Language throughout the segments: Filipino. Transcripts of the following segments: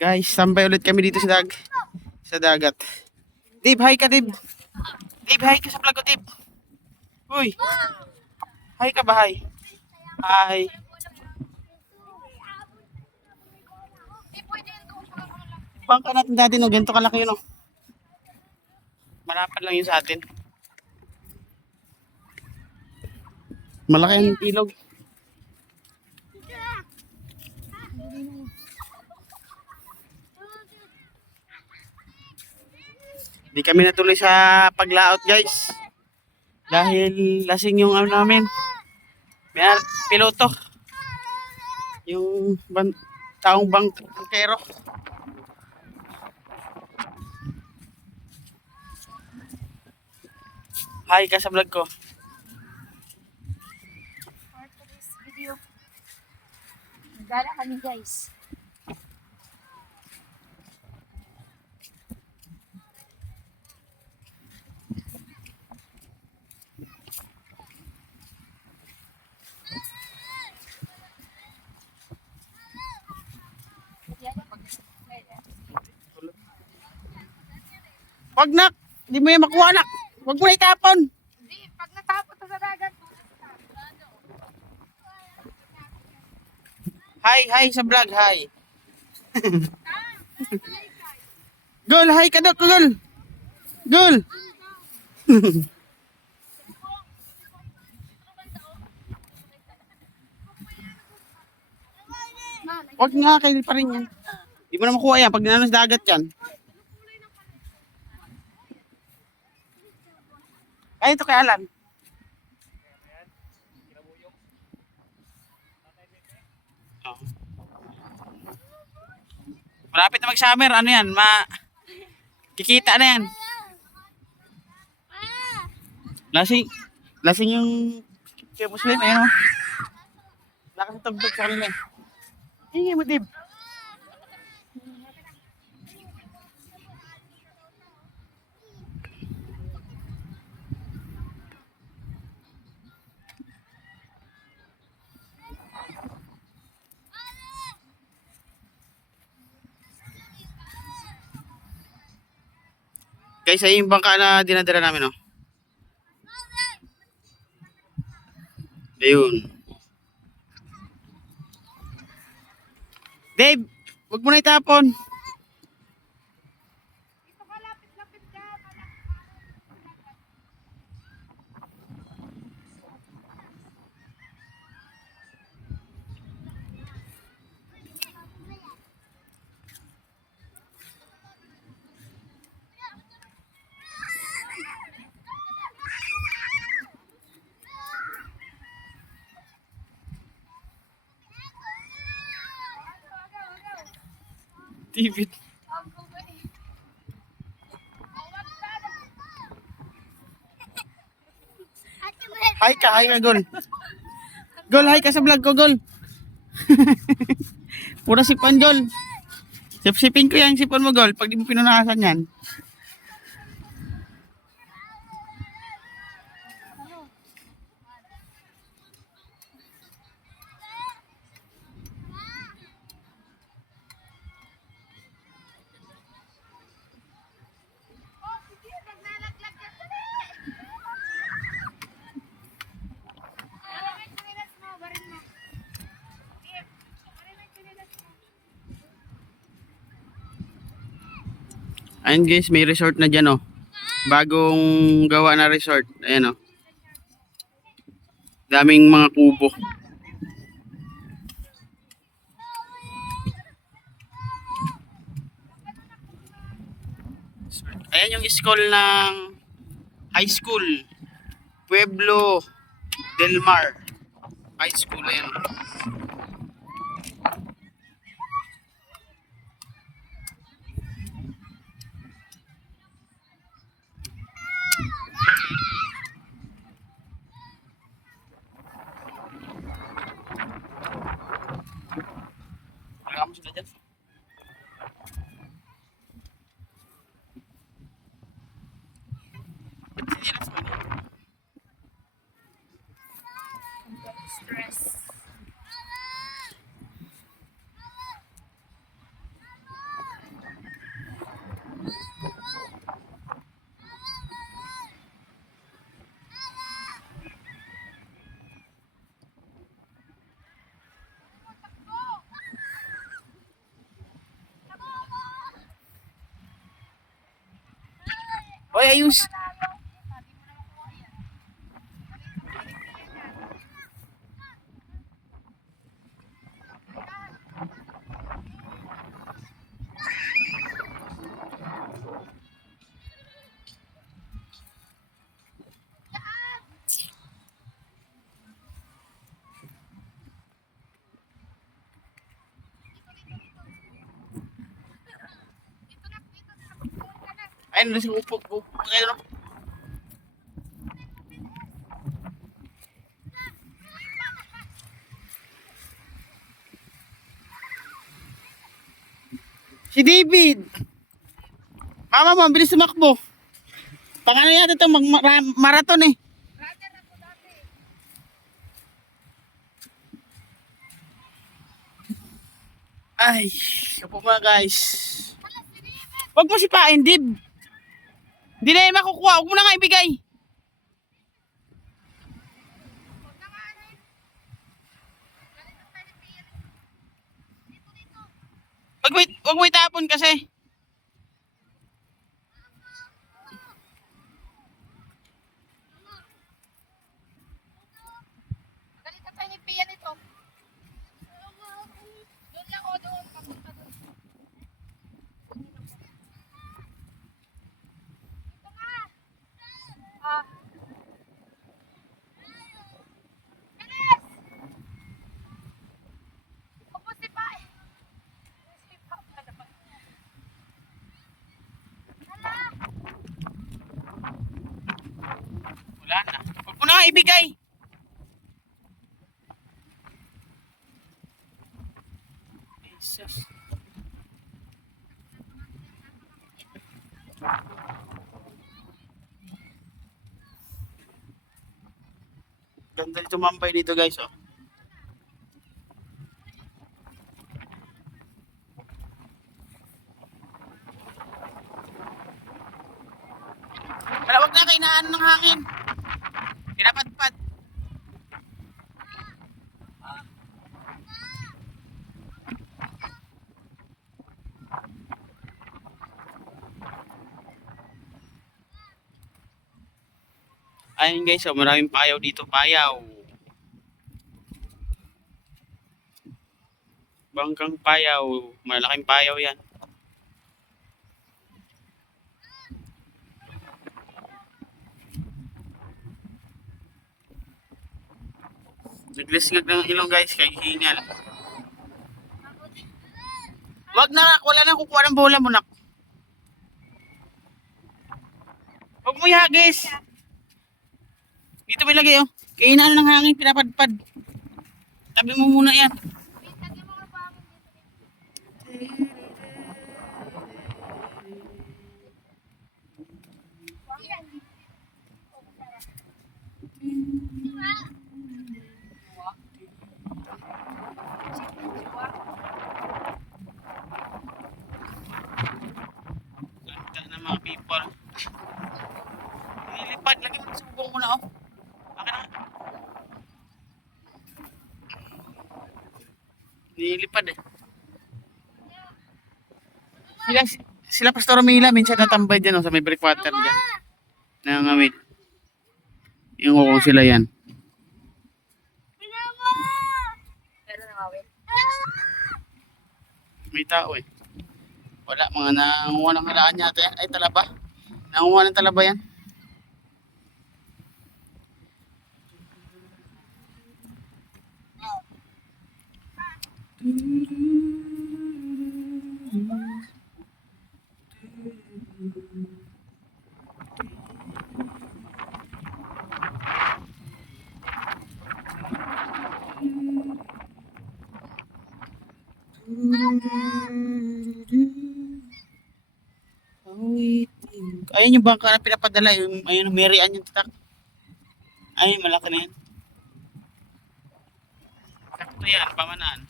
Guys, tambay ulit kami dito sa dagat. Dave, hi ka, Dave. Dave, hi ka sa vlog ko, Dave. Uy, hi ka ba, hi? Hi. Bangka natin dati, no? Ganito kalaki yun, no? Malapad lang yun sa atin. Malaki ang ilog. Di kami natuloy sa paglaot, guys. Dahil lasing yung ano namin. May piloto. Yung taong bangkero. Hi ka sa vlog ko. For today's video, nagala kami guys. Wag nak, di mo yan makuha nak. Wag mo na itapon. Hindi, pag natapos sa dagat, Hi sa vlog, hi. Gol, hi ka daw, Gol. Gol. Wag nga, kayo pa rin yan. Di mo na makuha yan pag nananos dagat yan. Ay, ito kay Alan. Oh. Malapit na mag-summer, ano yan, kikita na yan. Lasing yung kaya Muslim, ayun o. Lakas ng tugtog sa kanila. Hingi mo, Dib. Guys, ayun yung bangka na dinadala namin, oh. Ayun. Dave, wag mo na itapon. David. Hi ka, Gol. Gol, hi ka sa vlog ko, Gol. Pura sipon, Gol. Sipsipin ko yung sipon mo, Gol, pag di mo pinunasan yan. Ayun guys, may resort na dyan, oh. Bagong gawa na resort. Ayan, oh. Daming mga kubo. Ayan yung school ng high school. Pueblo Del Mar High School. Ayan. Kamu sudah jatuh. stress. Oy, ayos. Ayun na si Upog. Ayun na. Si David. Mama mo, ang bilis tumakbo. Pangano yata itong marathon eh. Ay, kapo mga guys. Huwag mo sipain, Dib. Hindi na yung makukuha. Huwag mo na nga ibigay. Huwag mo itapon kasi. Galit na tayo ni Pia nito. Doon lang o doon. Papunta doon. Dito nga. Ah. Bilis! Upo si Pa. Si Pa pala ba? Hala! Wala na. Huwag mo na nga ibigay. Jesus. Ganda tumambay dito guys, oh. Wala, wag na kainaan ng hangin. Pinapadpad. Ayun guys, oh, maraming payaw dito, payaw. Bangkang payaw, malaking payaw yan. Naglisngag ng ilong guys, kay hingal. Wag na, wala na kukuha ng bola mo nak. Huwag mo ihagis. Dito may lagay, oh. Kainaan ng hangin, pinapadpad. Tabi mo muna yan. Lagyan mo nga pa amin dito. Ganda ng mga people. Nilipad, lagi mo sa bubong muna, oh. Akin na. Nilipad eh. Sila Pastor Mila, minsan natambay dyan, oh, sa may breakwater dyan. Nangangamit. Yung kung sila yan. Pero nangawin. May tao eh. Wala, mga nangunguha ng halaan yata yan. Ay, talaba. Nangunguha ng talaba yan. Ayun yung bangka na pinapadala. Yung, ayun, Mary-Ann yung tatak. Ayun, malaki na yan. Sakto yan, pamanaan.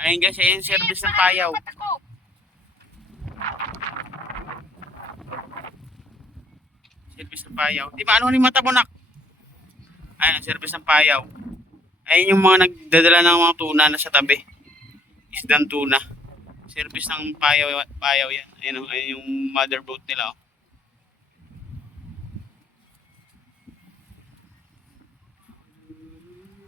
Ayun guys, ayun yung service ng payaw. Service ng payaw. Di ba ano yung mata mo nak? Ayun, service ng payaw. Ayun yung mga nagdadala ng mga tuna na sa tabi. Isdang tuna. Service ng payaw yan. Ayun, ayun yung mother boat nila. Oh.